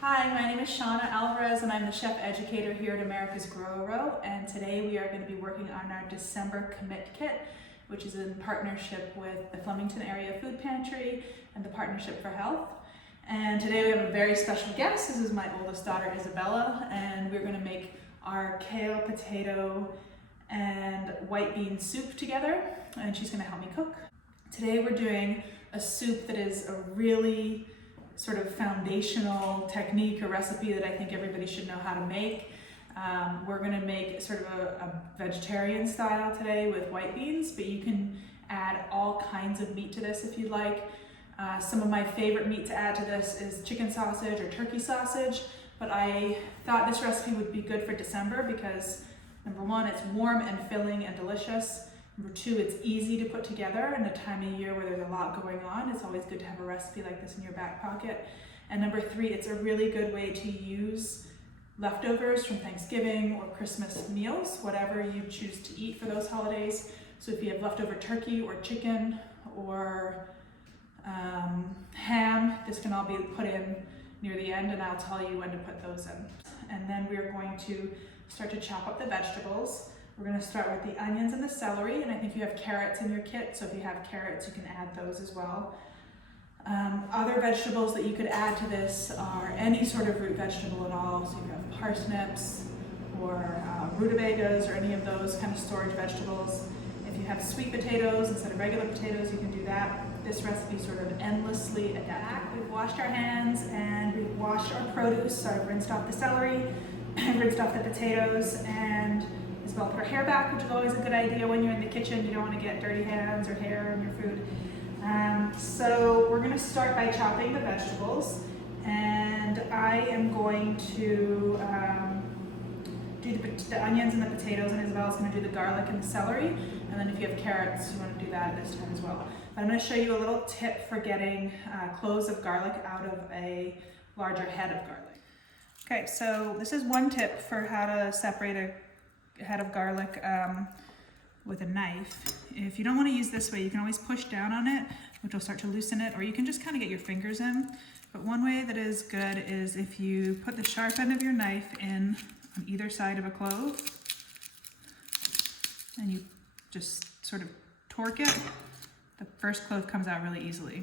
Hi, my name is Shauna Alvarez and I'm the chef educator here at America's Grow-A-Row, and today we are going to be working on our December ComMITT kit, which is in partnership with the Flemington Area Food Pantry and the Partnership for Health. And today we have a very special guest. This is my oldest daughter, Isabella, and we're going to make our kale, potato, and white bean soup together, and she's going to help me cook. Today we're doing a soup that is a really sort of foundational technique or recipe that I think everybody should know how to make. We're gonna make sort of a vegetarian style today with white beans, but you can add all kinds of meat to this if you'd like. Some of my favorite meat to add to this is chicken sausage or turkey sausage, but I thought this recipe would be good for December because number one, it's warm and filling and delicious. Number two, it's easy to put together in a time of year where there's a lot going on. It's always good to have a recipe like this in your back pocket. And number three, it's a really good way to use leftovers from Thanksgiving or Christmas meals, whatever you choose to eat for those holidays. So if you have leftover turkey or chicken or ham, this can all be put in near the end, and I'll tell you when to put those in. And then we're going to start to chop up the vegetables. We're going to start with the onions and the celery, and I think you have carrots in your kit, so if you have carrots, you can add those as well. Other vegetables that you could add to this are any sort of root vegetable at all, so you have parsnips or rutabagas or any of those kind of storage vegetables. If you have sweet potatoes instead of regular potatoes, you can do that. This recipe sort of endlessly adaptable. We've washed our hands and we've washed our produce, so I've rinsed off the celery, rinsed off the potatoes, and Isabella put her hair back, which is always a good idea when you're in the kitchen. You don't want to get dirty hands or hair on your food. So we're going to start by chopping the vegetables, and I am going to do the onions and the potatoes, and Isabella's going to do the garlic and the celery, and then if you have carrots, you want to do that at this time as well. But I'm going to show you a little tip for getting cloves of garlic out of a larger head of garlic. Okay, so this is one tip for how to separate a head of garlic with a knife. If you don't want to use this way, you can always push down on it, which will start to loosen it, or you can just kind of get your fingers in. But one way that is good is if you put the sharp end of your knife in on either side of a clove, and you just sort of torque it, the first clove comes out really easily.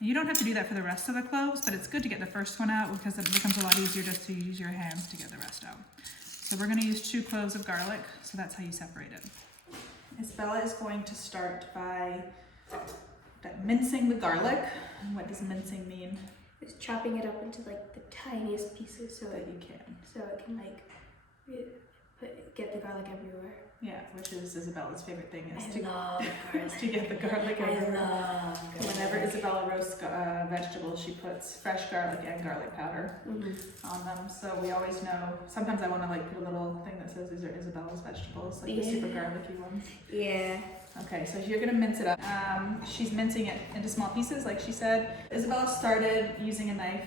And you don't have to do that for the rest of the cloves, but it's good to get the first one out because it becomes a lot easier just to use your hands to get the rest out. So we're going to use 2 cloves of garlic, so that's how you separate it. Isabella is going to start by mincing the garlic. What does mincing mean? It's chopping it up into like the tiniest pieces so that you can. So it can like get the garlic everywhere. Yeah, which is Isabella's favorite thing is to get the garlic everywhere. I love garlic. Whenever Isabella roasts vegetables, she puts fresh garlic and garlic powder on them. So we always know. Sometimes I want to like put a little thing that says these are Isabella's vegetables, like the super garlicky ones. Yeah. Okay, so you're gonna mince it up. She's mincing it into small pieces, like she said. Isabella started using a knife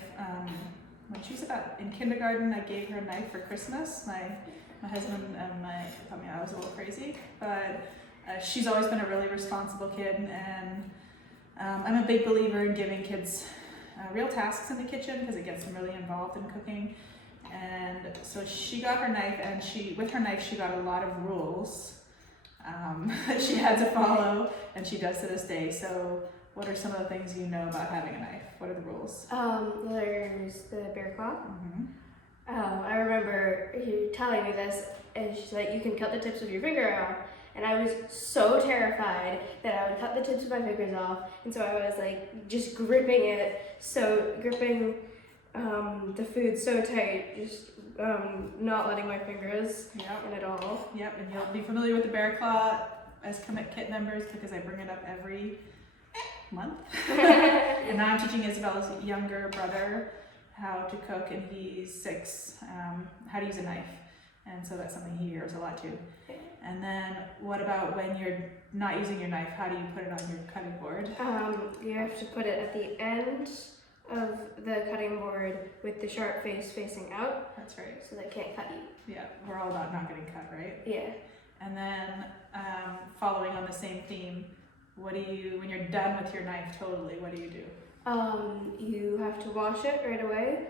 when she was about in kindergarten. I gave her a knife for Christmas. My husband and thought I was a little crazy, but she's always been a really responsible kid, and I'm a big believer in giving kids real tasks in the kitchen because it gets them really involved in cooking. And so she got her knife, and with her knife she got a lot of rules that she had to follow, and she does to this day. So what are some of the things you know about having a knife? What are the rules? There's the bear claw. I remember you telling me this, and she's like, you can cut the tips of your finger off, and I was so terrified that I would cut the tips of my fingers off, and so I was like just gripping the food so tight, just not letting my fingers in at all. Yep, and you'll be familiar with the bear claw as ComMITT kit members because I bring it up every month. And now I'm teaching Isabella's younger brother how to cook, and he's 6, how to use a knife, and so that's something he hears a lot too. And then what about when you're not using your knife? How do you put it on your cutting board? You have to put it at the end of the cutting board with the sharp face facing out. That's right. So they can't cut you. Yeah, we're all about not getting cut, right? Yeah. And then following on the same theme, what do you, when you're done with your knife totally, what do you do? You have to wash it right away,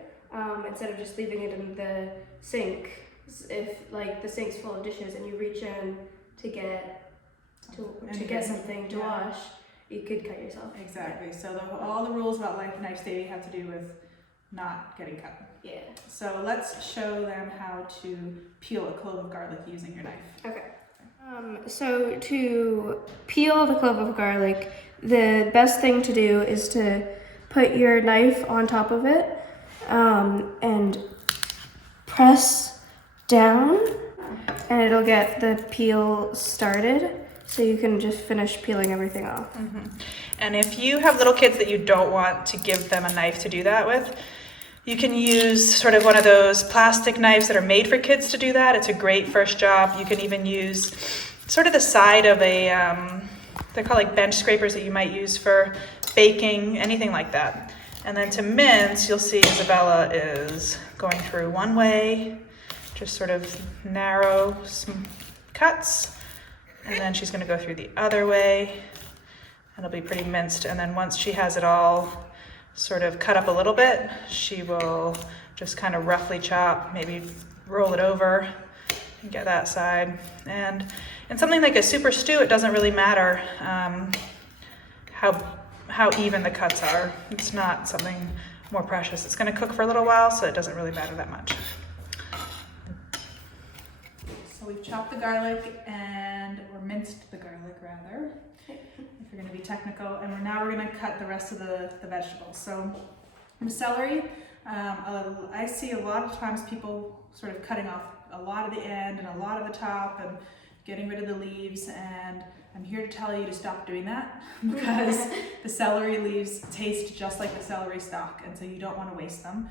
instead of just leaving it in the sink. If like the sink's full of dishes and you reach in to get something to wash, you could cut yourself. Exactly. So all the rules about knife saving have to do with not getting cut. Yeah. So let's show them how to peel a clove of garlic using your knife. Okay. So to peel the clove of garlic, the best thing to do is to put your knife on top of it and press down, and it'll get the peel started. So you can just finish peeling everything off. Mm-hmm. And if you have little kids that you don't want to give them a knife to do that with, you can use sort of one of those plastic knives that are made for kids to do that. It's a great first job. You can even use sort of the side of a, they're called like bench scrapers that you might use for baking, anything like that. And then to mince, you'll see Isabella is going through one way, just sort of narrow cuts. And then she's gonna go through the other way. And it'll be pretty minced. And then once she has it all sort of cut up a little bit, she will just kind of roughly chop, maybe roll it over and get that side. And in something like a super stew, it doesn't really matter how even the cuts are. It's not something more precious. It's going to cook for a little while, so it doesn't really matter that much. So we've chopped the garlic or minced the garlic rather, if you're going to be technical, and we're going to cut the rest of the vegetables. So the celery, I see a lot of times people sort of cutting off a lot of the end and a lot of the top and getting rid of the leaves, and I'm here to tell you to stop doing that because the celery leaves taste just like the celery stalk, and so you don't want to waste them.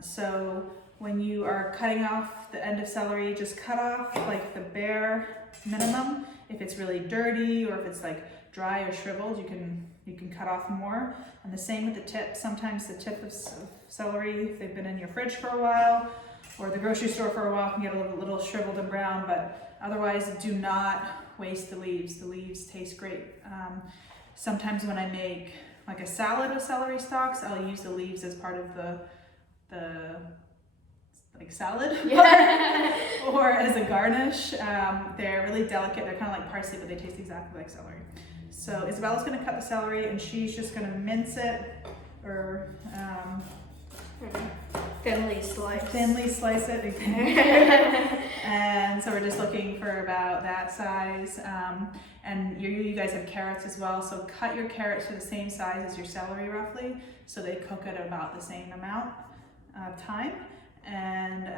So when you are cutting off the end of celery, just cut off like the bare minimum. If it's really dirty or if it's like dry or shriveled, you can cut off more. And the same with the tip. Sometimes the tip of celery, if they've been in your fridge for a while or the grocery store for a while, can get a little shriveled and brown, but otherwise do not waste the leaves. The leaves taste great. Sometimes when I make like a salad with celery stalks, I'll use the leaves as part of the like salad or as a garnish. They're really delicate. They're kind of like parsley, but they taste exactly like celery. So Isabella's going to cut the celery and she's just going to mince it or thinly slice it. And so we're just looking for about that size. And you guys have carrots as well, so cut your carrots to the same size as your celery roughly, so they cook at about the same amount of time. And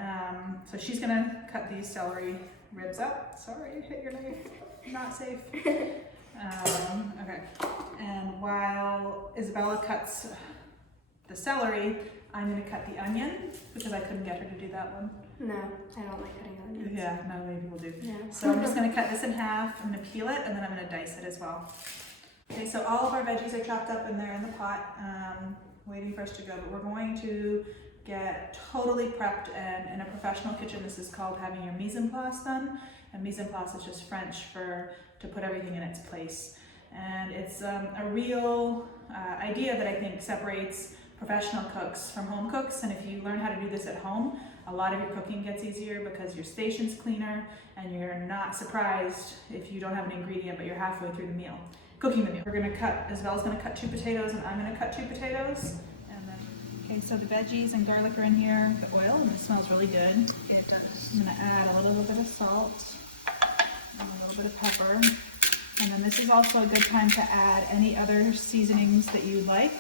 so she's gonna cut these celery ribs up. Sorry, hit your knife, not safe. Okay, and while Isabella cuts the celery, I'm gonna cut the onion because I couldn't get her to do that one. No, I don't like cutting onions. Yeah, not many people do. Yeah. So I'm just gonna cut this in half, I'm gonna peel it, and then I'm gonna dice it as well. Okay, so all of our veggies are chopped up and they're in the pot, waiting for us to go, but we're going to get totally prepped, and in a professional kitchen this is called having your mise en place done, and mise en place is just French for to put everything in its place. And it's a real idea that I think separates professional cooks from home cooks, and if you learn how to do this at home, a lot of your cooking gets easier because your station's cleaner and you're not surprised if you don't have an ingredient but you're halfway through the meal, cooking the meal. We're gonna cut, Isabel's gonna cut 2 potatoes and I'm gonna cut 2 potatoes. Okay, so the veggies and garlic are in here, the oil, and it smells really good. It does. I'm gonna add a little bit of salt and a little bit of pepper. And then this is also a good time to add any other seasonings that you like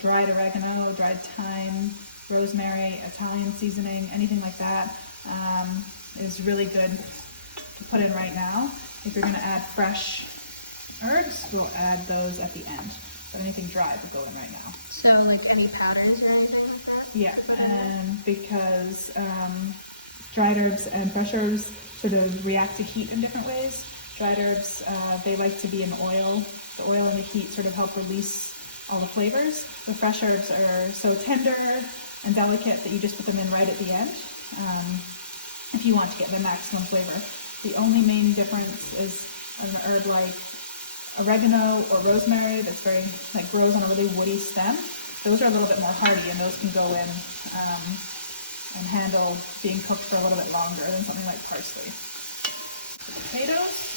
dried oregano, dried thyme, rosemary, Italian seasoning, anything like that is really good to put in right now. If you're gonna add fresh herbs, we'll add those at the end. But anything dry will go in right now. So like any powders or anything like that? Yeah, and because dried herbs and fresh herbs sort of react to heat in different ways. Dried herbs, they like to be in oil. The oil and the heat sort of help release all the flavors. The fresh herbs are so tender and delicate that you just put them in right at the end if you want to get the maximum flavor. The only main difference is an herb like oregano or rosemary that's very, grows on a really woody stem. Those are a little bit more hardy, and those can go in and handle being cooked for a little bit longer than something like parsley. The potatoes.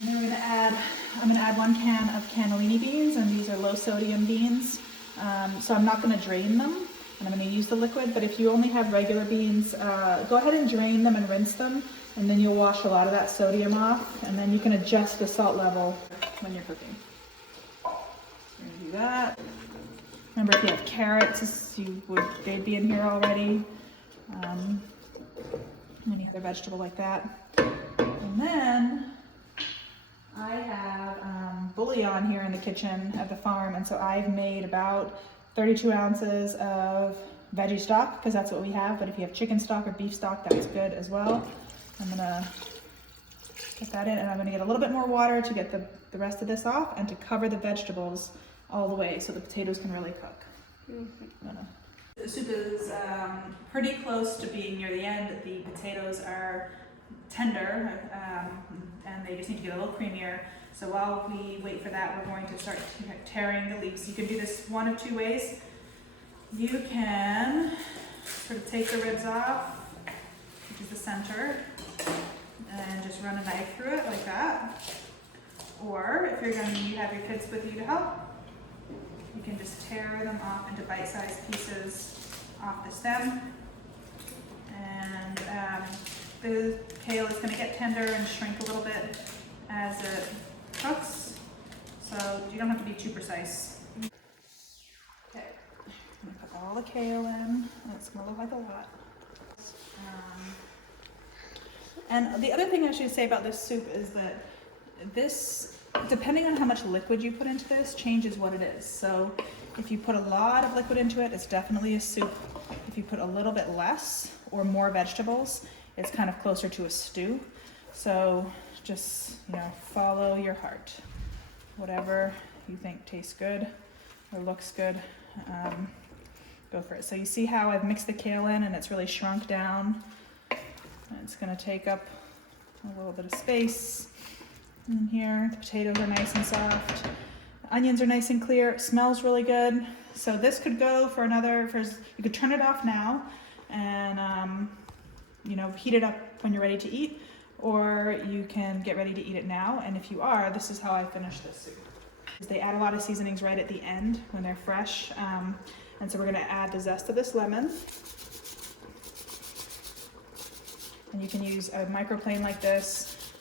And then I'm gonna add 1 can of cannellini beans, and these are low sodium beans. So I'm not gonna drain them, and I'm gonna use the liquid, but if you only have regular beans, go ahead and drain them and rinse them, and then you'll wash a lot of that sodium off, and then you can adjust the salt level when you're cooking. So we're gonna do that. Remember, if you have carrots, they'd be in here already. Any other vegetable like that. And then I have bouillon here in the kitchen at the farm, and so I've made about 32 ounces of veggie stock, because that's what we have, but if you have chicken stock or beef stock, that's good as well. I'm gonna put that in, and I'm gonna get a little bit more water to get the rest of this off, and to cover the vegetables all the way so the potatoes can really cook. The soup is pretty close to being near the end. The potatoes are tender, and they just need to get a little creamier. So while we wait for that, we're going to start tearing the leaves. You can do this one of 2 ways. You can sort of take the ribs off, which is the center, and just run a knife through it like that. Or if you have your kids with you to help, you can just tear them off into bite-sized pieces off the stem. And the kale is going to get tender and shrink a little bit as it cooks, so you don't have to be too precise. Okay, I'm going to put all the kale in. It's going to look like a lot. And the other thing I should say about this soup is that this, depending on how much liquid you put into this, changes what it is. So if you put a lot of liquid into it, it's definitely a soup. If you put a little bit less or more vegetables, it's kind of closer to a stew. So just, follow your heart. Whatever you think tastes good or looks good, go for it. So you see how I've mixed the kale in and it's really shrunk down. And it's gonna take up a little bit of space in here. The potatoes are nice and soft. The onions are nice and clear. It smells really good. So this could go for you could turn it off now and heat it up when you're ready to eat, or you can get ready to eat it now. And if you are, this is how I finish this soup. They add a lot of seasonings right at the end when they're fresh. And so we're gonna add the zest of this lemon. And you can use a microplane like this.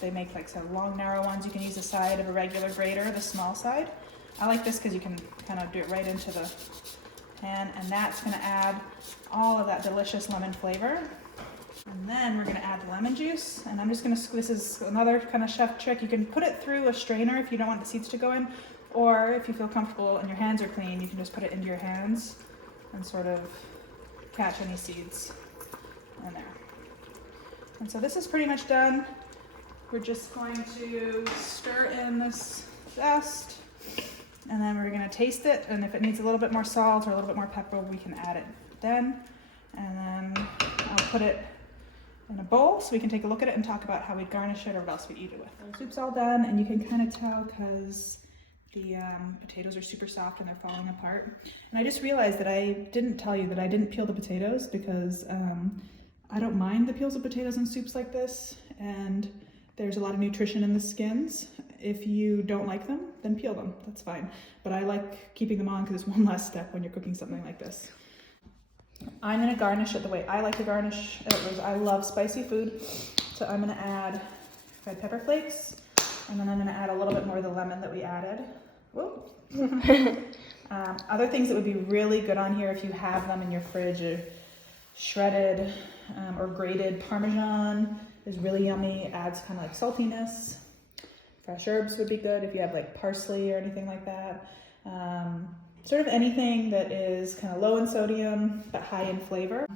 They make like some long, narrow ones. You can use the side of a regular grater, the small side. I like this because you can kind of do it right into the pan, and that's gonna add all of that delicious lemon flavor. And then we're gonna add the lemon juice, and I'm just gonna, this is another kind of chef trick. You can put it through a strainer if you don't want the seeds to go in, or if you feel comfortable and your hands are clean, you can just put it into your hands and sort of catch any seeds in there. And so this is pretty much done. We're just going to stir in this zest, and then we're gonna taste it, and if it needs a little bit more salt or a little bit more pepper, we can add it then. And then I'll put it in a bowl so we can take a look at it and talk about how we'd garnish it or what else we'd eat it with. The soup's all done, and you can kind of tell because the potatoes are super soft and they're falling apart. And I just realized that I didn't tell you that I didn't peel the potatoes because I don't mind the peels of potatoes in soups like this, and there's a lot of nutrition in the skins. If you don't like them, then peel them, that's fine. But I like keeping them on because it's one less step when you're cooking something like this. I'm gonna garnish it the way I like to garnish it. I love spicy food, so I'm gonna add red pepper flakes, and then I'm gonna add a little bit more of the lemon that we added. Whoop. Other things that would be really good on here if you have them in your fridge are shredded or grated Parmesan is really yummy, adds kind of like saltiness. Fresh herbs would be good if you have like parsley or anything like that. Sort of anything that is kind of low in sodium but high in flavor.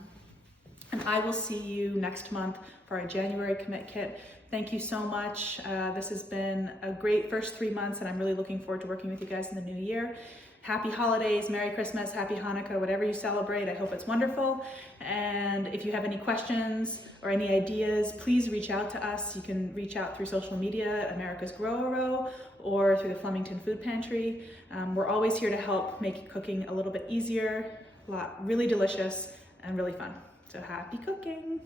And I will see you next month for our January ComMITT kit. Thank you so much. This has been a great first 3 months, and I'm really looking forward to working with you guys in the new year. happy holidays, Merry Christmas, Happy Hanukkah, whatever you celebrate. I hope it's wonderful. And if you have any questions or any ideas, please reach out to us. You can reach out through social media, America's Grow-A-Row, or through the Flemington Food Pantry. We're always here to help make cooking a little bit easier, really delicious, and really fun. So happy cooking!